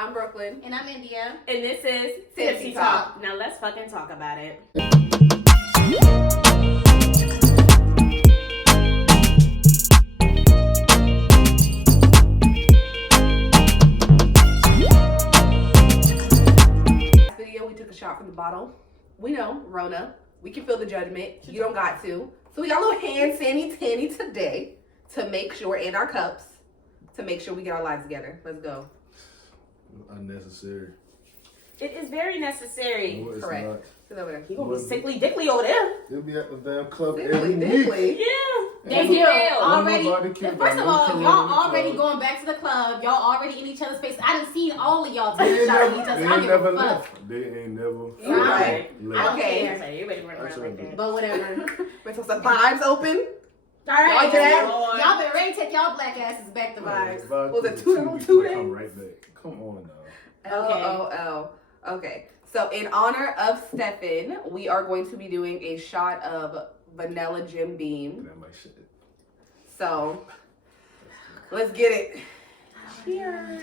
I'm Brooklyn. And I'm India. And this is TiipsyTalk. Now let's fucking talk about it. Video, we took a shot from the bottle. We know, Rona. We can feel the judgment. You don't got to. So we got a little hand sandy today to make sure, and our cups, to make sure we get our lives together. Let's go. Unnecessary. It is very necessary. No, it's Correct. not. Sit over there. You gonna be sickly dickly over there. They'll be at the damn club Sickly every week. dickly. Yeah. They They do. will. Already. Nobody First of all, cares. y'all already going back to the club. Y'all already in each other's face. I done seen all of y'all They take a ain't shot at never, each they other. I ain't don't give never a fuck. left. They ain't never Right. I left. don't Okay. care. Everybody running around like that. But whatever. Wait, so the vibes open. All right. Y'all get Lord. Y'all been ready to take y'all black asses back to vibes. Was it to two the on TV, two Come days? right back. Come on now. Okay. Oh. Okay. So in honor of Stefan, we are going to be doing a shot of vanilla Jim Beam. That might shit. So let's get it. Cheers.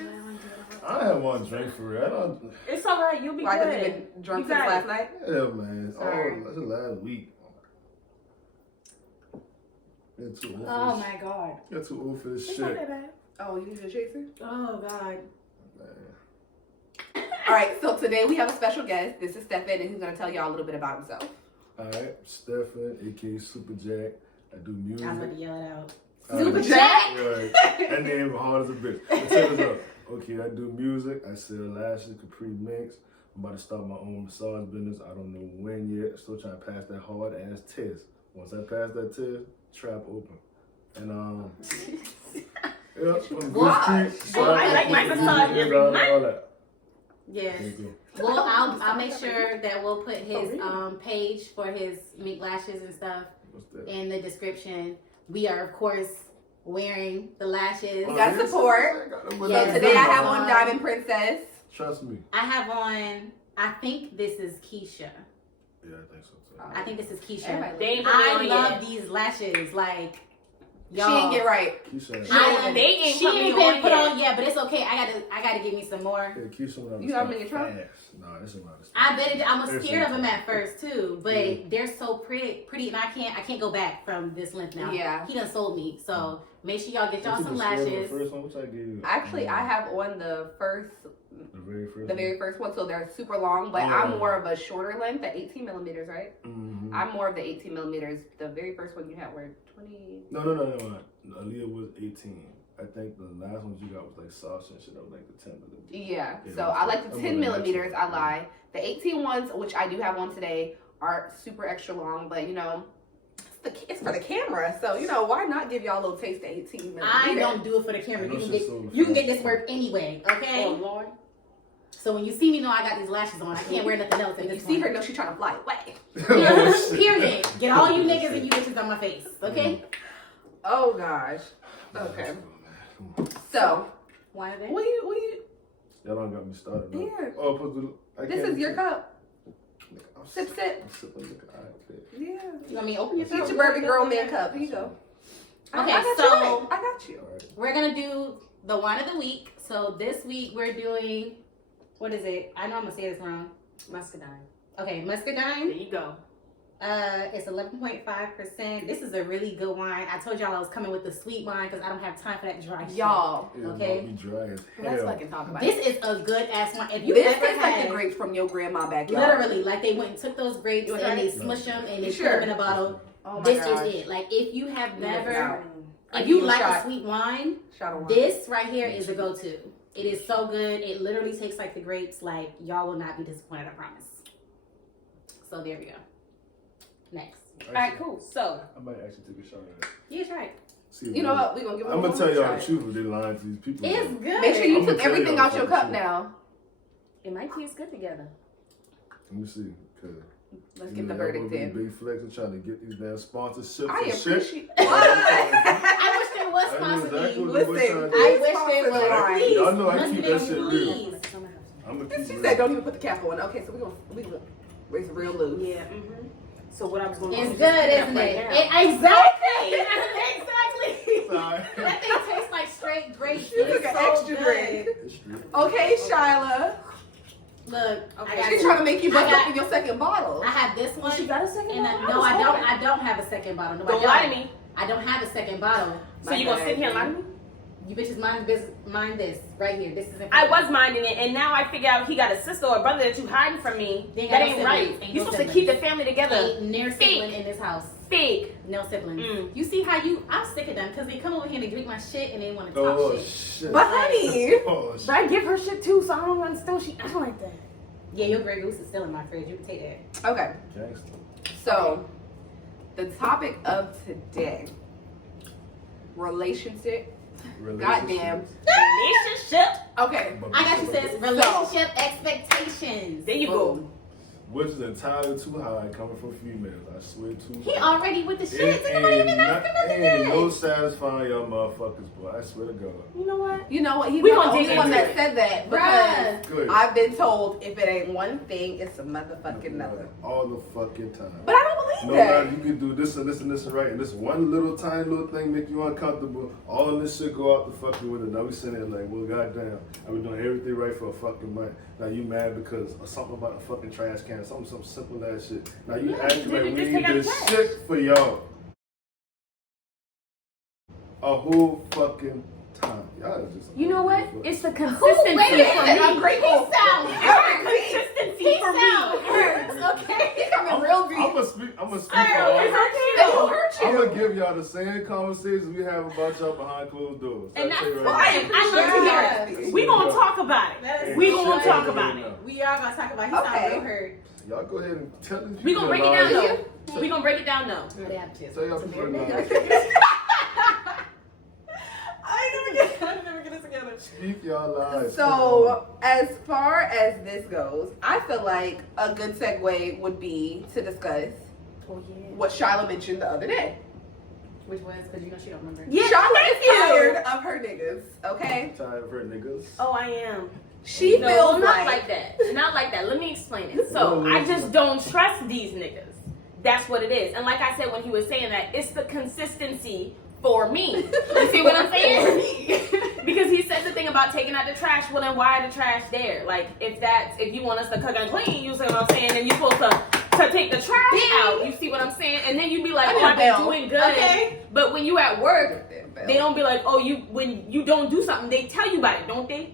I have one drink for real. I don't. It's alright. You'll be Why? Because good. you've been drunk You since got last it. night? Yeah, man. Sorry. Oh, that's the last week. You're too old for Oh this. my god. You're too old for this It's shit. not that bad. Oh, you need a chaser? Oh god. Man. All right, so today we have a special guest. This is Stefan, and he's going to tell y'all a little bit about himself. Alright, Stefan, aka Super Jack. I do music. I was about to yell it out. Super Alright. Jack? Right. That name hard as a bitch. But check this out. Okay, I do music. I sell lashes, Capri Minks. I'm about to start my own massage business. I don't know when yet. Still trying to pass that hard ass test. Once I pass that test, trap open. And yeah, from Wow. Good Street, Well, I like my Good massage Street, every all month. that. Yes. Thank you. Well, I'll make sure that we'll put his really? page for his mink lashes and stuff What's that? in the description. We are of course wearing the lashes. We got yes, support. I got them. So Yes. today I have Yes. on Diamond Princess. Trust me. I have on. I think this is Keisha. Yeah, I think so too. I think this is Keisha. Everybody They ain't put me I on love yet. these lashes. Like, She y'all. didn't get right. Keisha. No, they ain't She put me ain't been on put yet. on yet, but it's okay. I gotta give me some more. Yeah, Keisha went out You have them in your trunk? fast. Nah, this is not. I bet it, I was There's scared of some- them at first too, but Yeah. they're so pretty, and I can't go back from this length now. Yeah. He done sold me, so make sure y'all get y'all What you some was scared of the lashes. First one, which I gave you. Actually, I have on the very first one, so they're super long, but Oh. I'm more of a shorter length, the 18 millimeters, right? Mm-hmm. I'm more of the 18 millimeters. The very first one you had were 20. No. Aaliyah was 18. I think the last ones you got was like Sasha and shit. That was like the 10 millimeters. Yeah, Yeah, so I like I'm the on 10 the millimeters, I next one. lie. The 18 ones, which I do have on today, are super extra long, but you know, it's for the camera, so you know, why not give y'all a little taste of 18 millimeters? I don't do it for the camera. I You know can she's get so you can get fast. this work anyway, okay? Oh Lord. So when you see me, know I got these lashes on. I can't wear nothing else. When you see her, know she's trying to fly away. Oh, shit. Period. Get all you niggas and you bitches on my face, okay? Oh gosh. Okay. Come on. So, Why are they? what you? Y'all don't got me started. No. Here. Oh, put the, I This can't is your take- cup. I'm Sip, sip. I'm sipping the alright, okay. Yeah. You want me to open your Get cup? your bourbon girl man cup. Here you go. Okay, I got so- you. I got you. Alright. We're gonna do the wine of the week. So this week we're doing, what is it? I know I'm gonna say this wrong. Muscadine. Okay, There muscadine. you go. It's 11.5%. This is a really good wine. I told y'all I was coming with the sweet wine because I don't have time for that dry shit. Y'all, It Okay. might be dry as let's hell. fucking talk about it. This is a good ass wine. If you This ever tastes like the had, grapes from your grandma backyard. literally, like they went and took those grapes You and want they to smush them and they Sure. put them in a bottle. Oh my This gosh. is it. Like if you have You missing never, out. I if you need a like shot. a sweet wine, Shot of wine. this right here is a go-to. It is so good. It literally tastes like the grapes. Like y'all will not be disappointed. I promise. So there we go. Next. All right, cool. So I might actually take a shot at it. Yeah, try it. See if You know they- what? We're gonna give I'm them gonna tell y'all try the it. truth if they lying to these people. It's good. Make sure you I'm gonna took tell everything y'all out your the cup truth. now. it might taste good together. Let me see. Cause Let's you get the know, verdict y'all in. Big flex and trying to get these damn sponsorships I and shit. appreciate. I wish there was I know sponsor exactly me. what y'all Listen, trying to I do. wish there was. Sponsor Please, Y'all know I keep that Muscadine, shit real. please. I'm gonna keep She it said, real. "Don't even put the cap on." Okay, so we gonna it's real loose. Yeah. Mm-hmm. So what I was going to It's do good, is isn't right it? now. Exactly. Exactly. Sorry. That thing tastes like straight grape. She took It's an so extra good. drink. It's street. Okay, Shyla. Look, Okay. She's trying to make you bust up in your second bottle. I have this one. She got a second And bottle? no, I don't. I don't have a second bottle. No, Don't I lie don't. to me. I don't have a second bottle. So you gonna sit here and lie to me? You bitches mind this right here. This isn't. I was minding it, and now I figure out he got a sister or a brother that you hiding from me. They ain't That got no ain't siblings. right. Ain't You no supposed to siblings. keep the family together. Ain't near sibling in this house. Fake. No siblings. Mm. You see how you? I'm sick of them because they come over here and they drink my shit and they want to talk Oh shit. shit. But honey, Oh But shit. I give her shit too, so I don't understand she acting like that. Yeah, your Grey Goose is still in my fridge. You can take that. okay. Gangster. So, the topic of today: relationship. Goddamn. Relationship. Okay. I got you, sis. Relationship expectations. There you go. Boom. Which is entirely too high coming from females. I swear too He high. already with the shit. It Ain't nobody even asking nothing ain't no else. satisfying y'all motherfuckers, boy. I swear to God. You know what? You know what? He's We not the gonna only dig one into that it. said that because Bruh. Good. I've been told if it ain't one thing, it's a motherfucking another. All the fucking time. But I don't No believe matter that. you can do this and this and this and right, and this one little tiny little thing make you uncomfortable. All this shit go out the fucking window. Now we sitting there like, well, goddamn, I've been doing everything right for a fucking month. Now you mad because of something about a fucking trash can, something simple ass shit. Now you Yeah, acting like you we just need take out this the trash. shit for y'all. A whole fucking time. Y'all is just. You know what? It's the Who? consistency Wait a for minute. me. I'm grateful. He sound hurt. Consistency He for sound me. hurt. Okay. He's coming real deep. I'm gonna speak Hey, for it's all. her They too. will hurt you. I'm gonna give y'all the same conversations we have about y'all behind closed doors. And I'll tell that's you fine. now. I love to hear it. We gonna talk about That it. is We so gonna true. talk about it. We are gonna talk about. He sound Okay. real hurt. Y'all go ahead and tell these people. We gonna break it lies. down though. We gonna break it down though. Oh, they have kids. Tell y'all So people they're- lies. I never get it together. Speak y'all lies. So, as far as this goes, I feel like a good segue would be to discuss Oh yeah. what Shyla mentioned the other day. Which was because you know she don't remember. Yeah, Shyla thank is you. tired of her niggas, okay? Tired of her niggas. Oh, I am. She No, feels not like that. Not like that. Let me explain it. So I just don't trust these niggas. That's what it is. And like I said when he was saying that, it's the consistency for me. You see what I'm saying? Because he said the thing about taking out the trash. Well, then why are the trash there? Like if you want us to cook and clean, you see what I'm saying? Then you're supposed to take the trash out. You see what I'm saying? And then you be like, I need oh, a I've been bell. doing good. Okay. But when you at work, they don't be like, oh, when you don't do something, they tell you about it, don't they?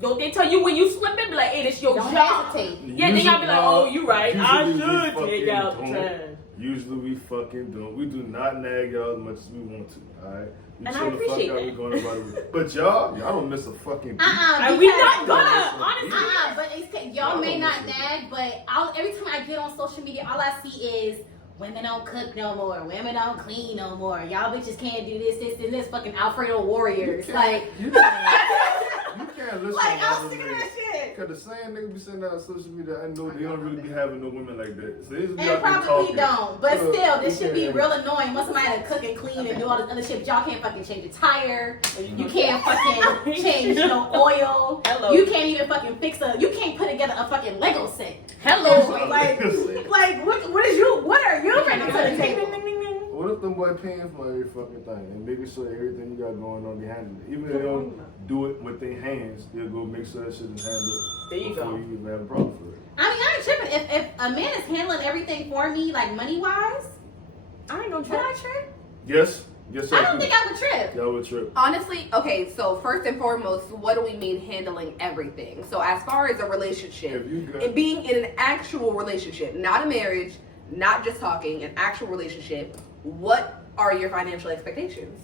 Don't they tell you when you slip in? Be like, hey, this your Don't job. hesitate. Yeah, then y'all be like, oh, you right. I Usually we should take fucking out the don't. trash. Usually we fucking don't. We do not nag y'all as much as we want to. Alright? We And I chill the appreciate fuck out, that. we going about it. But y'all don't miss a fucking beat. And we not gonna, honestly. But it's, y'all may not nag, but every time I get on social media, all I see is women don't cook no more, women don't clean no more. Y'all bitches can't do this, and this. Fucking Alfredo Warriors, like. You can't listen Like, to I'm other sick of that niggas. shit. Cause the same niggas be sending out on social media, I know they don't really be having no women like that. So they just be And out there probably talking. don't, but So, still, this you should be can't- real annoying. Once somebody to cook and clean and do all this other shit, but y'all can't fucking change a tire. You can't fucking change no oil. Hello. You can't even fucking you can't put together a fucking Lego set. Hello. Like what are you bringing to the table? What if them boy paying for every fucking thing and making sure everything you got going on, they handle it? Even if they don't do it with their hands, they'll go make sure that shit is handled There you before go. you even have a problem for it. I mean, I ain't tripping. If a man is handling everything for me, like money wise, I ain't gonna would try. I trip? Yes, yes, I don't think I would trip. y'all would trip. Honestly, okay, so first and foremost, what do we mean handling everything? So as far as a relationship, If you got and being in an actual relationship, not a marriage, not just talking, an actual relationship, what are your financial expectations?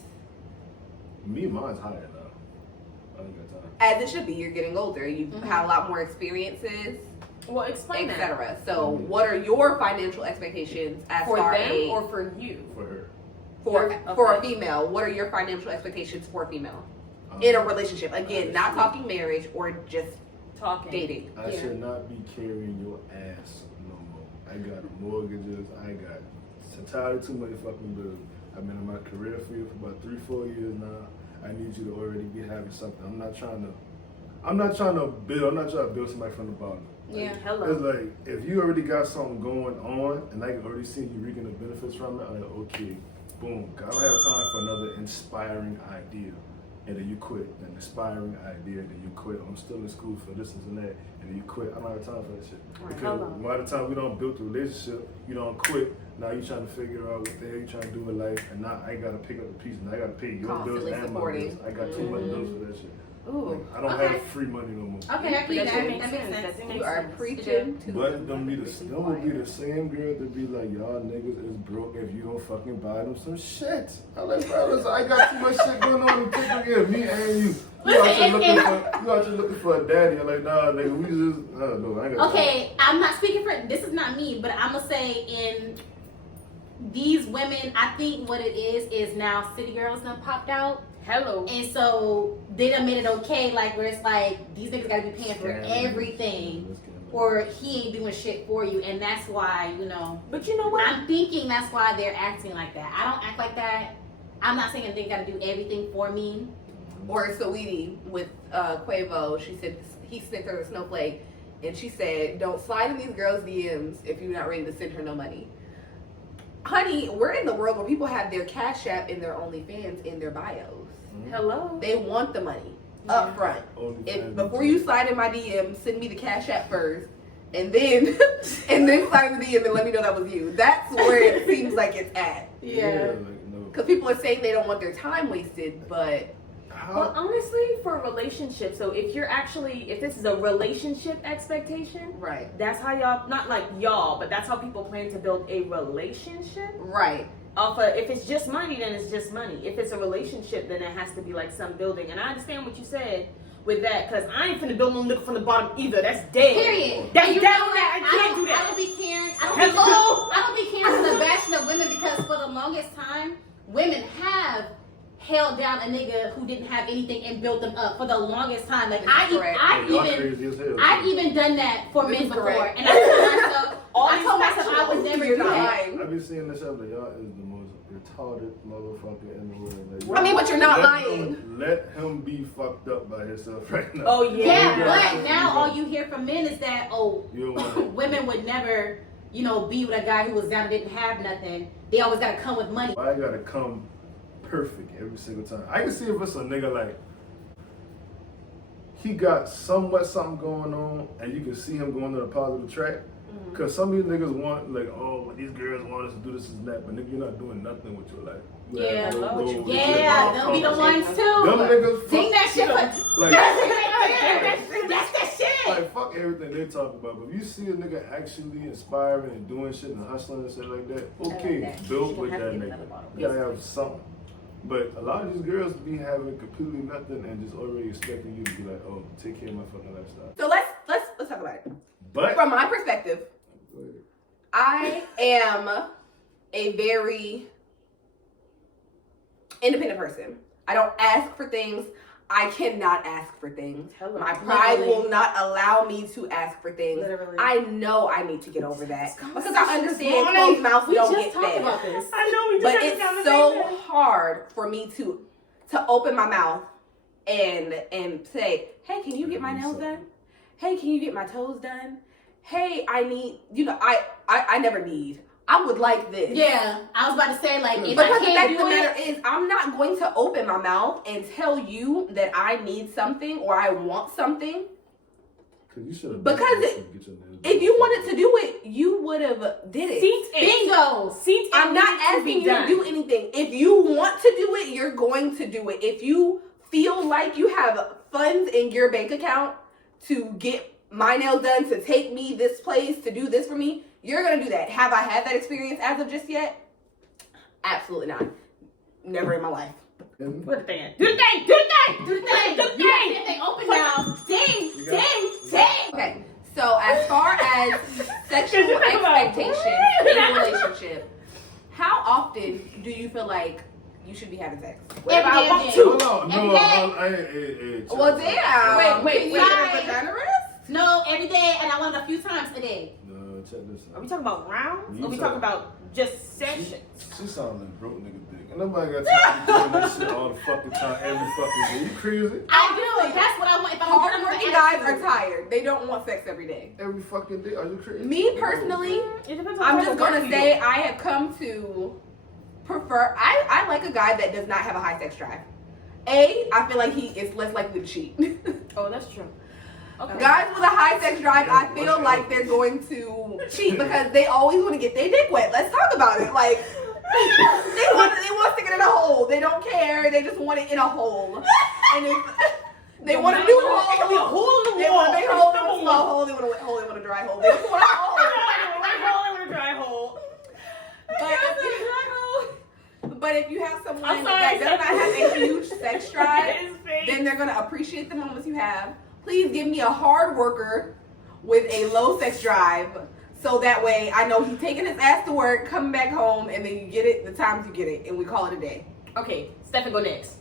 mine's higher now. I ain't got time. As it should be, you're getting older, you've had a lot more experiences, Well, explain that. etc. So what are your financial expectations as For far them as or for you? For her. for a female? What are your financial expectations for a female in a relationship? Again, not talking marriage or just Talking. dating. I should not be carrying your ass no more. I got mortgages. I got entirely too many fucking bills. I've been in my career field for about 3-4 years now. I need you to already be having something. I'm not trying to build somebody from the bottom. Yeah. Hello. It's like if you already got something going on and I can already see you reaping the benefits from it, I'm like, okay, boom. I don't have time for another inspiring idea. and then you quit. An inspiring idea, then you quit. I'm still in school for this and that, and then you quit. I don't have time for that shit. Right. Because by the time we don't build the relationship, you don't quit. Now you trying to figure out what the hell you trying to do with life, and now I gotta pick up the pieces. Now I gotta pay your bills Constantly and my supporting. bills. I got too much bills for that shit. Ooh. Like, I don't have free money no more. Okay, I agree. That That makes makes sense. sense. That You are preaching to But them will be the same girl that be like, y'all niggas is broke if you don't fucking buy them some shit. I'm like, bro, listen, I got too much shit going on in TikTok, me and you. You out here looking for a daddy. I'm like, nah, nigga, we just, I don't know. I ain't got Okay, I'm not speaking for, this is not me, but I'm gonna say in these women, I think what it is now city girls done popped out. Hello. And so they done made it okay, like where it's like these niggas gotta be paying for everything, or he ain't doing shit for you, and that's why, you know. But you know what? I'm thinking that's why they're acting like that. I don't act like that. I'm not saying they gotta do everything for me. Or Saweetie with Quavo, she said he sent her a snowflake, and she said, "Don't slide in these girls' DMs if you're not ready to send her no money." Honey, we're in the world where people have their Cash App and their OnlyFans in their bios. Hello. They want the money up front. OnlyFans. Before you slide in my DM, send me the Cash App first, and then slide in the DM and let me know that was you. That's where it seems like it's at. Like, no. Because people are saying they don't want their time wasted, but Well, honestly, for a relationship, so if this is a relationship expectation, right, that's how y'all, not like y'all, but that's how people plan to build a relationship. right. If it's just money, then it's just money. If it's a relationship, then it has to be like some building. And I understand what you said with that, because I ain't finna build no nigga from the bottom either. That's dead. Period. That's And you dead know on that. what? I can't do that. I don't be caring. Hello? I don't be caring for the bashing of women, because for the longest time, women have held down a nigga who didn't have anything and built them up for the longest time. Like I've Y'all crazy as hell. even done that for This men is before, correct. and I told myself I would never do You're not that. lying. I be seeing this up, like, y'all is the most retarded motherfucker in the world. Like, I mean, but you're not let lying. Let him be fucked up by himself right now. Oh, yeah. Yeah, Yeah. but now all you hear from men is that, You don't want women would never, you know, be with a guy who was down and didn't have nothing. They always gotta come with money. I gotta come perfect every single time. I can see if it's a nigga like he got somewhat something going on, and you can see him going on a positive track. Cause some of these niggas want like, oh, these girls want us to do this and that, but nigga, you're not doing nothing with your life. You Yeah, have no love what you goals, do. you have Yeah, no they'll be the compass. ones too. Them niggas Sing that shit. like, That's that shit. like fuck everything they talk about. But if you see a nigga actually inspiring and doing shit and hustling and shit like that, okay, build with that nigga. You gotta have something. But a lot of these girls be having completely nothing and just already expecting you to be like, oh, take care of my fucking lifestyle. So let's talk about it. But From my perspective, I am a very independent person. I don't ask for things. I cannot ask for things. Hello. My pride Literally. will not allow me to ask for things. Literally. I know I need to get over that because I conversation understand this closed mouths We don't just get talked fed. about this. I know we just But had this it's conversation. so hard for me to open my mouth and say, hey, can you get my nails done? Hey, can you get my toes done? Hey, I need, I never need. I would like this. Yeah, I was about to say, like, if Because I the can't fact of do the matter it, is, I'm not going to open my mouth and tell you that I need something or I want something. you should have Because if you wanted to do it, you would have did it. bingo. I'm not asking you to do anything. If you want to do it, you're going to do it. If you feel like you have funds in your bank account to get my nails done, to take me this place, to do this for me, you're going to do that. Have I had that experience as of just yet? Absolutely not. Never in my life. Do the thing. Do the thing. Do the thing. Do the thing. Do the You got thing. anything open now? Ding. Okay, so as far as sexual Did you think about expectations in a relationship, how often do you feel like you should be having sex? Every I damn want day. to. Hold on, Every no, day. Well, damn. Wait, Can you wait. get a generous? No, every day, and I want it a few times a day. No, check this Are out. we talking about rounds? You Or we talk- talking about just sessions? She sounds like broke nigga dick. And nobody got time to be doing that shit all the fucking time, every fucking day. You crazy? I do. That's what I want. If I'm gonna Hardworking guys are tired. They don't want sex every day. Every fucking day? Are you crazy? Me personally, It depends on I'm what just type of work gonna you say do. I have come to prefer. I like a guy that does not have a high sex drive, I feel like he is less likely to cheat. Oh, that's true. Okay. Guys with a high sex drive, I feel like they're going to cheat because they always want to get their dick wet. Let's talk about it. Like they want to stick it in a hole. They don't care. They just want it in a hole. And if they want a new hole, they want a big hole, they want a small hole, they want a wet hole, they want a dry hole. They just want a hole. I want a dry hole. But if you have someone that does not have a huge sex drive, then they're gonna appreciate the moments you have. Please give me a hard worker with a low sex drive, so that way I know he's taking his ass to work, coming back home, and then you get it the times you get it, and we call it a day. Okay, Stefan, go next.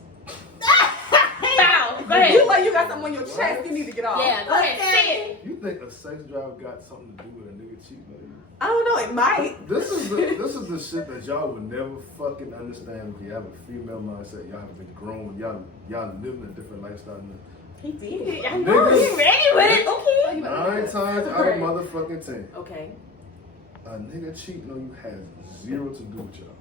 Bow. Go ahead. You like you got something on your chest you need to get off. Yeah, go ahead. Say it. You think a sex drive got something to do with a nigga cheating on you? I don't know. It might. This is the shit that y'all would never fucking understand if you have a female mindset. Y'all have been grown. Y'all living a different lifestyle. He did. I know. He ready with it. Okay. 9 times out of motherfucking 10. Okay. A nigga cheating on you has zero to do with y'all.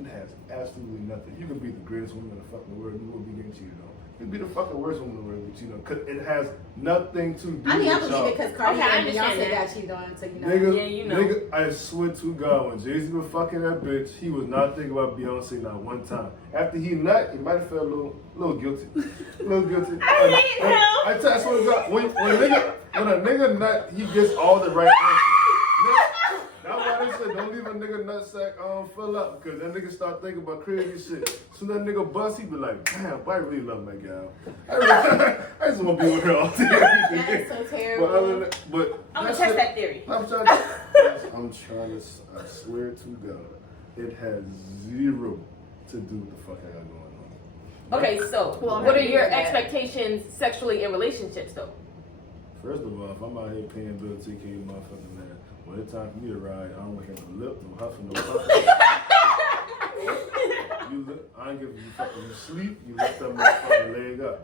It has absolutely nothing. You can be the greatest woman in the fucking world. You will be getting cheated on. You can be the fucking worst woman in the world. You cheat on. Cause it has nothing to do with y'all. I mean, I believe it because Cardi and understand Beyonce that. got cheated on, so you know. Nigga, Yeah, you know. nigga, I swear to God, when Jay-Z was fucking that bitch, he was not thinking about Beyonce not one time. After he nut, he might have felt a little guilty. A little guilty. I hate him. I tell you, I swear to God, when a nigga nut, he gets all the right answers. That's why they said don't leave a nigga nutsack fill up, because that nigga start thinking about crazy shit. So that nigga bust, he be like, damn, I really love my gal. I just want to be with her all day. That is so terrible. But other than that, I'm gonna test that theory. I'm trying to, I swear to God, it has zero to do with the fuck I got going on. Okay, so Well, what are I your hear that. expectations sexually in relationships, though? First of all, if I'm out here paying bills, taking care of your motherfucking man, when it's time for me to ride, I don't want to have no lip, no huffing, no puffing. I ain't giving you fucking, you sleep, you lift that motherfucking leg up.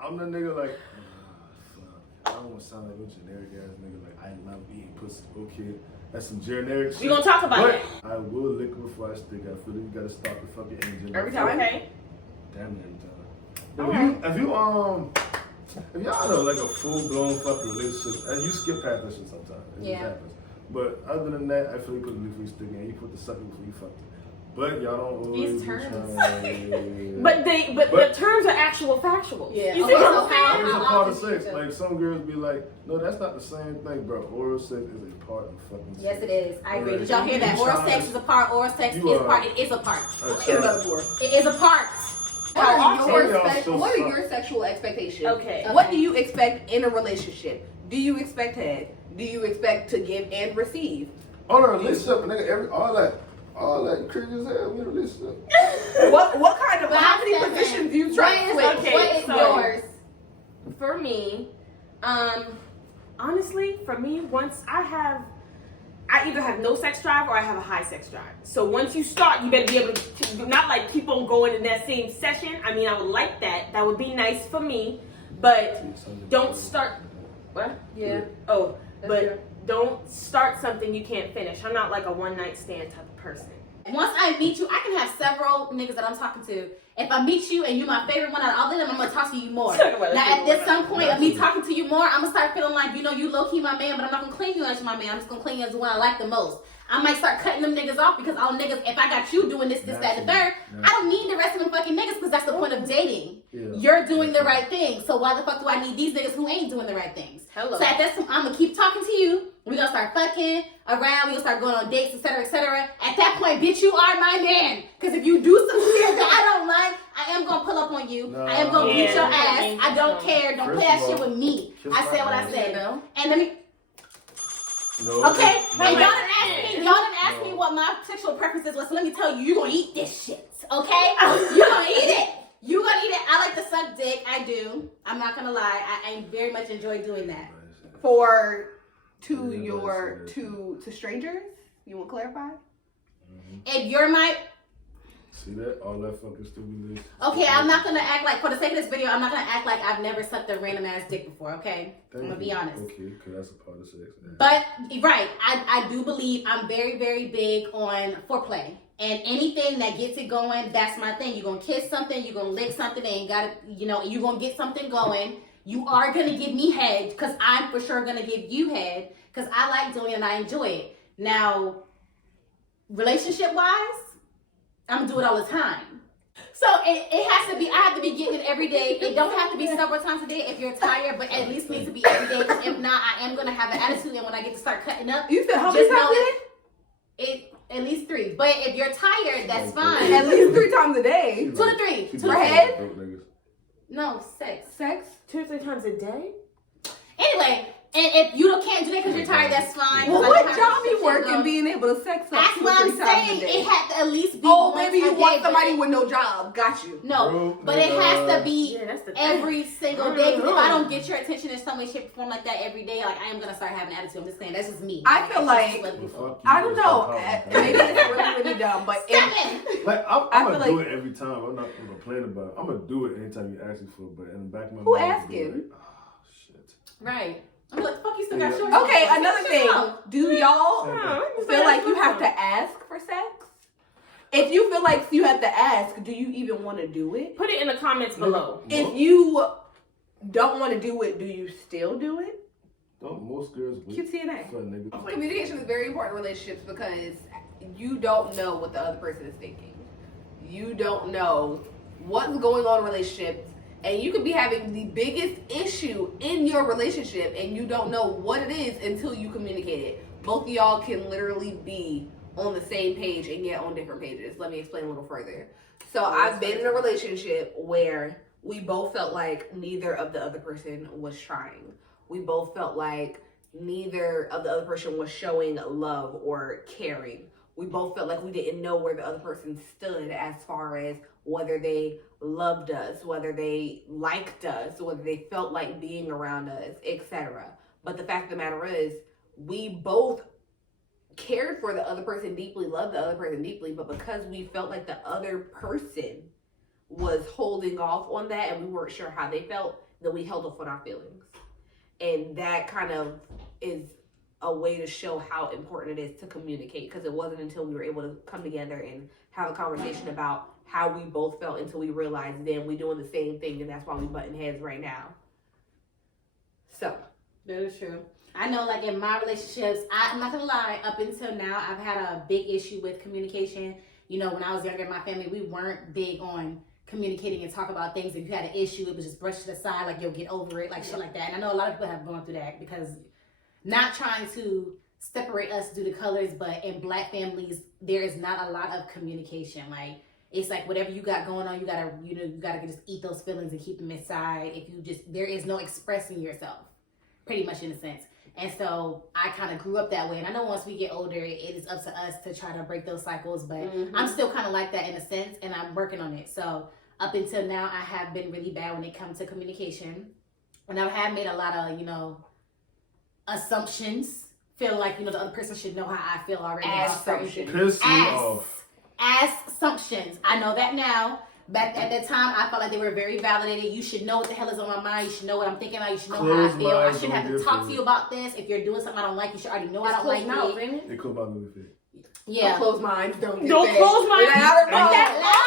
I'm the nigga like, I don't want to sound like a generic ass nigga like, I love eating pussy. Okay, that's some generic shit. We gonna talk about that. I will lick it before I stick. I feel like you gotta stop the fucking engine. Every time. Okay. Damn near every time. But if y'all know like a full blown fucking relationship, and you skip past that shit sometimes. It just happens. But other than that, I feel you put the leaf stick in, you put the sucker before you fuck it. But y'all don't always These terms. But the terms are actual factuals. Yeah. You see what I'm It's saying? a part of sex. Like some girls be like, no, that's not the same thing, bro. Oral sex is a part of fucking sex. Yes, it is. I agree. Alright. Did y'all hear that? Oral sex is a part. Oral sex is a part. It is a part. It is a part. What are your sexual expectations? Okay. What do you expect in a relationship? Do you expect head? Do you expect to give and receive? On a relationship, nigga, all that crazy as hell in a relationship. What kind of how many positions do you try to switch? What is yours? For me, honestly, once I either have no sex drive or I have a high sex drive. So once you start, you better be able to not like keep on going in that same session. I mean, I would like that. That would be nice for me. But don't start. What? Yeah. Oh, That's but true. don't start something you can't finish. I'm not like a one night stand type of person. Once I meet you, I can have several niggas that I'm talking to. If I meet you and you're my favorite one out of all of them, I'm gonna talk to you more. Now, at some point of me talking to you more, I'm gonna start feeling like, you low key my man, but I'm not gonna claim you as my man. I'm just gonna claim you as the one I like the most. I might start cutting them niggas off because all niggas, if I got you doing this, that, and the third, I don't need the rest of them fucking niggas because that's the point of dating. Yeah. You're doing the right thing. So why the fuck do I need these niggas who ain't doing the right things? Hello. So at that time, I'm gonna keep talking to you. We gonna start fucking around. We gonna start going on dates, etc., etc. At that point, bitch, you are my man. Because if you do some shit that I don't like, I am gonna pull up on you. No. I am gonna beat your Yeah. ass. I don't care. Don't First play that of shit all, with me. kiss I my said what I ass. said. No. And let me. No. Okay, No. and y'all didn't ask me what my sexual preferences was. So let me tell you, you're gonna eat this shit. Okay, you're gonna eat it. You gonna eat it. I like to suck dick. I do. I'm not gonna lie. I very much enjoy doing that. To strangers? You want to clarify? If you're my See that? All that fucking stupid. okay, I'm not gonna act like, for the sake of this video, I'm not gonna act like I've never sucked a random ass dick before. Okay, I'm gonna be honest. Okay, because that's a part of sex. Yeah. But right, I do believe I'm very, very big on foreplay. And anything that gets it going, that's my thing. You're gonna kiss something, you're gonna lick something, and you're gonna get something going. You are gonna give me head, because I'm for sure gonna give you head, because I like doing it and I enjoy it. Now, relationship-wise, I'm gonna do it all the time. So it has to be, I have to be getting it every day. It don't have to be several times a day if you're tired, but at least needs to be every day, because if not, I am gonna have an attitude, and when I get to start cutting up, You said how many times a day? it at least 3. But if you're tired, that's fine. At least 3 times a day. 2 to 3. 2 to 3. head? No, sex. Sex? 2 or 3 times a day? Anyway, and if you can't do that because you're tired, that's fine. Well, what job you work in being able to sex up That's 2 what or 3 I'm times saying. a day? It had to at least be Oh, once maybe you a want day, somebody but with no job. Got you. no, but it has to be Yeah, that's the thing. every single day. Because if I don't get your attention in some way, shape, or form like that every day, like I am gonna start having an attitude. I'm just saying that's just me. I feel like I don't know. Maybe it's really, really dumb, but Like I'm I gonna feel do like- it every time. I'm not gonna complain about it. I'm gonna do it anytime you ask me for it. But in the back of my Who mind, asking? Like, oh shit. right. I'm like, fuck, you still got Yeah. shorts. okay. on. Another Shut thing. up. Do y'all feel like you have to ask for sex? If you feel like you have to ask, do you even want to do it? Put it in the comments below. If you don't want to do it, do you still do it? Don't most girls wait QTNA. for a nigga? Communication is very important in relationships because you don't know what the other person is thinking. You don't know what's going on in relationships, and you could be having the biggest issue in your relationship and you don't know what it is until you communicate it. Both of y'all can literally be on the same page and yet on different pages. Let me explain a little further. So I've been in a relationship where we both felt like neither of the other person was trying. We both felt like neither of the other person was showing love or caring. We both felt like we didn't know where the other person stood as far as whether they loved us, whether they liked us, whether they felt like being around us, etc. But the fact of the matter is, we both cared for the other person deeply, loved the other person deeply, but because we felt like the other person was holding off on that and we weren't sure how they felt, then we held off on our feelings. And that kind of is a way to show how important it is to communicate, because it wasn't until we were able to come together and have a conversation about how we both felt until we realized then we doing the same thing, and that's why we button heads right now. So That is true. I know, like in my relationships, I'm not gonna lie, up until now, I've had a big issue with communication. You know, when I was younger in my family, we weren't big on communicating and talk about things. If you had an issue, it was just brushed aside, like, you'll get over it, like shit like that. And I know a lot of people have gone through that, because not trying to separate us due to colors, but in Black families, there is not a lot of communication. Like, it's like whatever you got going on, you gotta just eat those feelings and keep them inside. There is no expressing yourself, pretty much in a sense. And so I kind of grew up that way. And I know once we get older, it is up to us to try to break those cycles. But I'm still kind of like that in a sense, and I'm working on it. So up until now, I have been really bad when it comes to communication. And I have made a lot of, assumptions. Feel like, the other person should know how I feel already. assumptions. Piss me off. Assumptions. I know that now. Back at that time, I felt like they were very validated. You should know what the hell is on my mind. You should know what I'm thinking about. You should know how I Closed feel. I minds shouldn't have don't to talk differ. to you about this. If you're doing something I don't like, you should already know I don't like Mouth, it. ain't it? They close my movie fit. Yeah. Don't close minds. Don't Don't close minds. Louder, Like that.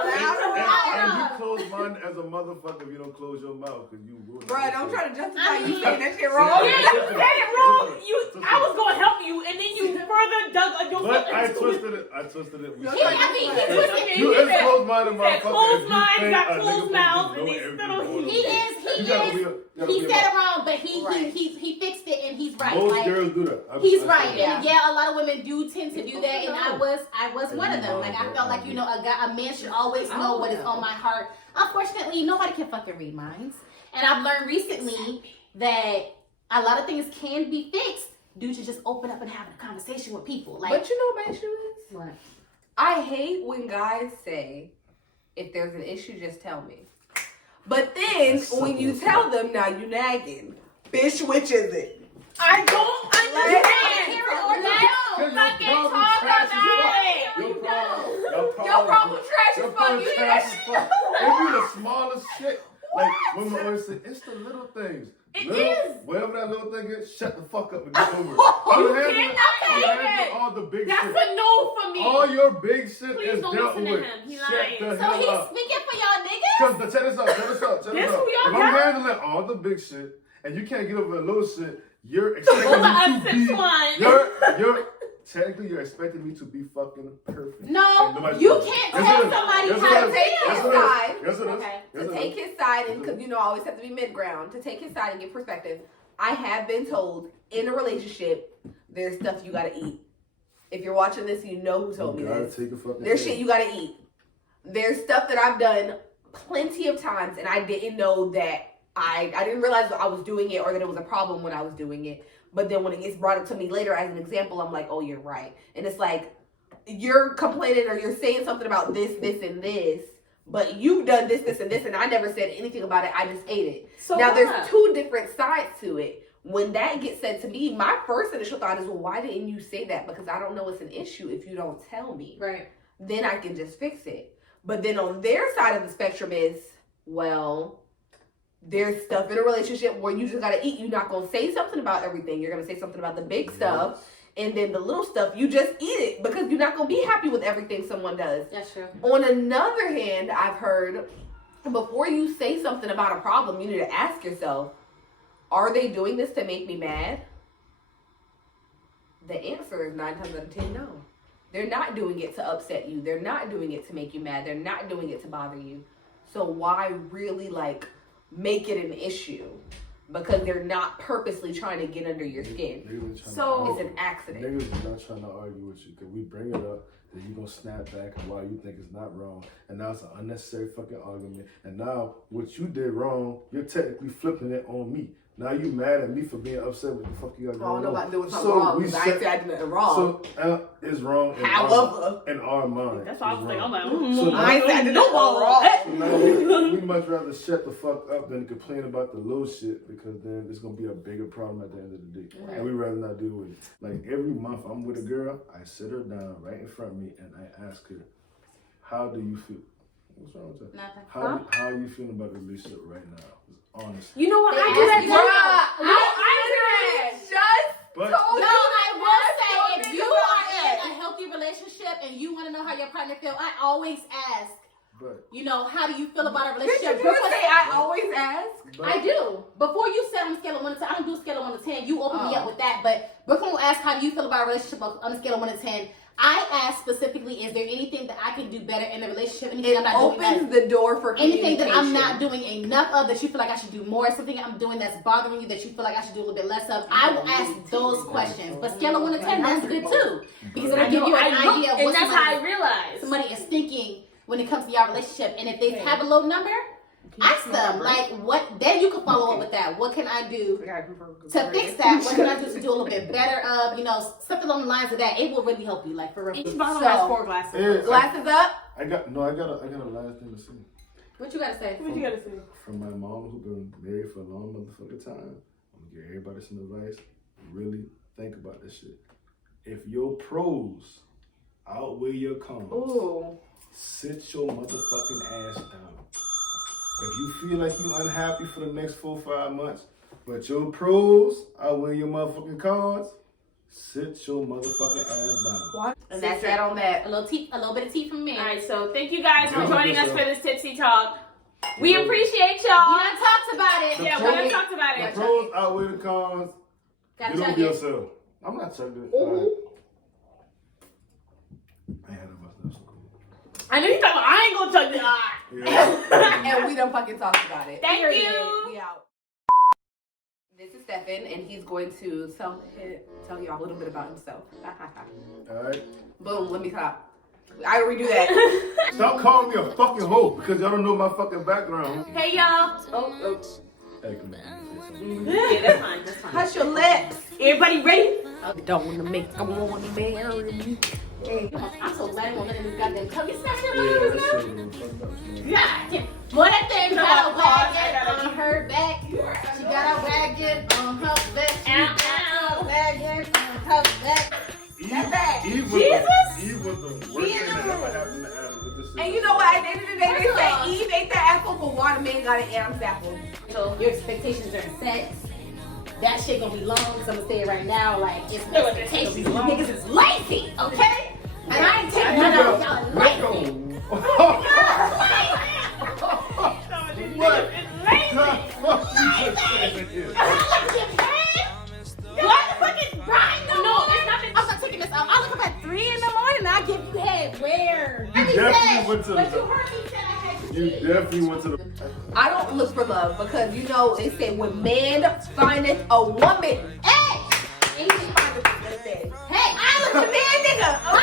And you close mine as a motherfucker if you don't close your mouth, because you ruined Bruh, it. don't try to justify I you mean- saying that shit wrong. Yeah, you said it wrong. I was gonna help you, and then you further dug your But foot I into it. twisted it. I twisted it. He twisted it. You He is said- closed minded said motherfucker. closed if you minds think got a nigga closed supposed to mouths, know and they everything still- going on. He is. You gotta be He a- said it wrong, but he Right. fixed it, and he's right. Most Like, girls do that. he's I right. said Yeah. And yeah, a lot of women do tend to do that, and I was one of them. Like, I felt like, a man should always know what is on my heart. Unfortunately, nobody can fucking read minds. And I've learned recently that a lot of things can be fixed due to just open up and having a conversation with people. Like, But you know what my issue is? what? I hate when guys say, if there's an issue, just tell me. But then, That's when you simple. tell them, now you nagging. Bitch, which is it? I don't understand. Cause Let's your fucking problem talk trash as about fuck. it. Your problem trash Your as fuck. problem You hear trash that as shit? fuck. It be the smallest shit. Like women always say, it's the little things. It Little, is. Whatever that little thing is, shut the fuck up and get over it. You I'm cannot handling take it. all the big That's shit. a no for me. All your big shit Please is don't dealt listen to with. him. He Shut lying. the So hell he's up. speaking for y'all niggas? Cause check this out. This who y'all If I'm got? handling all the big shit and you can't get over the little shit, you're expecting Over me a to be. 6'1". You're technically you're expecting me to be fucking perfect. No, And nobody's you perfect. can't Yes, tell it is. somebody Yes, how it to is. take Yes, his it is. side. Yes, it is. Okay. Yes, To it take is. his side, and because I always have to be mid ground, to take his side and get perspective. I have been told in a relationship, there's stuff you gotta eat. If you're watching this, you know who told me You gotta this. take a fucking There's thing. shit you gotta eat. There's stuff that I've done plenty of times, and I didn't know that I didn't realize that I was doing it or that it was a problem when I was doing it. But then when it gets brought up to me later as an example, I'm like, oh, you're right. And it's like, you're complaining or you're saying something about this, and this, but you've done this, and this, and I never said anything about it. I just ate it. So now, what? there's two different sides to it. When that gets said to me, my first initial thought is, well, why didn't you say that? Because I don't know it's an issue if you don't tell me. Right. Then I can just fix it. But then on their side of the spectrum is, well, there's stuff in a relationship where you just gotta eat. You're not gonna say something about everything. You're gonna say something about the big stuff. And then the little stuff, you just eat it because you're not gonna be happy with everything someone does. That's true. On another hand, I've heard before you say something about a problem, you need to ask yourself, are they doing this to make me mad? The answer is 9 times out of 10, no. They're not doing it to upset you. They're not doing it to make you mad. They're not doing it to bother you. So why really make it an issue? Because they're not purposely trying to get under your skin. So- It's an accident. Niggas is not trying to argue with you because we bring it up, then you gonna snap back and why you think it's not wrong, and now it's an unnecessary fucking argument. And now what you did wrong, you're technically flipping it on me. Now you mad at me for being upset with the fuck you got I going on. don't know about doing something wrong. we 'Cause I ain't said I did nothing wrong. So it's wrong. However, in our mind, That's why I was it's like, wrong. I'm like, So I ain't said I did nothing wrong. So now we much rather shut the fuck up than complain about the little shit because then it's gonna be a bigger problem at the end of the day. Right. And we rather not deal with it. Like every month I'm with a girl, I sit her down right in front of me and I ask her, how do you feel? What's wrong with that? Nothing. How are you feeling about the relationship right now? It's honest. You know what? They I do that ask too. you- I just But told No, you. I will say, Don't if think you about are that. in a healthy relationship and you want to know how your partner feel, I always ask, how do you feel about a Did you relationship? just say I always ask? I do. Before you say on a scale of 1 to 10, I don't do a scale of 1 to 10. You open me up with that, but Brooklyn will ask, how do you feel about a relationship on a scale of 1 to 10? I ask specifically, is there anything that I can do better in the relationship? Anything It I'm not doing opens the door for anything communication. that I'm not doing enough of that you feel like I should do more, something I'm doing that's bothering you that you feel like I should do a little bit less of, I will ask those questions. But scale of 1 to 10, that's good too. Because it'll give you an idea of and what that's how I realized. somebody is thinking when it comes to your relationship. And if they have a low number, ask them, then you can follow up with that. What can I do to fix that? What can I do to do a little bit better of, stuff along the lines of that? It will really help you, for real. Each bottle So- has 4 glasses. Yeah. Glasses up. I got a last thing to say. What you gotta say? What you gotta say? From my mom who's been married for a long motherfucking time, I'm gonna give everybody some advice. Really think about this shit. If your pros outweigh your cons, Ooh. sit your motherfucking ass down. If you feel like you're unhappy for the next 4-5 months, but your pros outweigh your motherfucking cons, sit your motherfucking ass down. What? And that's that on that. A little bit of tea from me. All right, so thank you guys for Yeah. joining us for this Tipsy Talk. We Yeah. appreciate We y'all. done talked about it. Yeah, we pros- done talked about The it. pros outweigh the cons. Gotta Get chug over it. yourself. I'm not chugging it. Alright. I ain't had that much stuff. I know you thought I ain't gonna touch it. Yeah. And we done fucking talked about it. Thank Period. you. We out. This is Stefan, and he's going to tell y'all a little bit about himself. Alright. Boom, let me clap. I redo that. Stop calling me a fucking hoe because y'all don't know my fucking background. Hey y'all. Oh. Hey, come on. Yeah, that's fine. That's fine. Hush your lips. Everybody ready? I don't want to make, I want to marry me. Hey. I'm so glad I won't look at this goddamn cup. You snatched Yeah, it that up. shit was fucked up. God damn. Boy, that thing got a wagon on her back. She got a wagon on her back. She got a wagon on her back. Eve was Jesus? the worst thing that ever happened to Adam with this shit. And you know what? At the end of the they say Eve ate the apple, but Waterman got an Adam's apple. So your expectations are set. That shit gonna be long, because I'm gonna say it right now, like, it's no expectations. These niggas is lazy, okay? And I ain't taking none of y'all lazy. I'm not taking this out. I look up at 3 in the morning and I give you head. Where? You definitely went to But the. you heard me say I had You definitely went to the. I don't look for love because you know they say when man findeth a woman, Hey! he findeth a good thing. Hey, I look for man, nigga.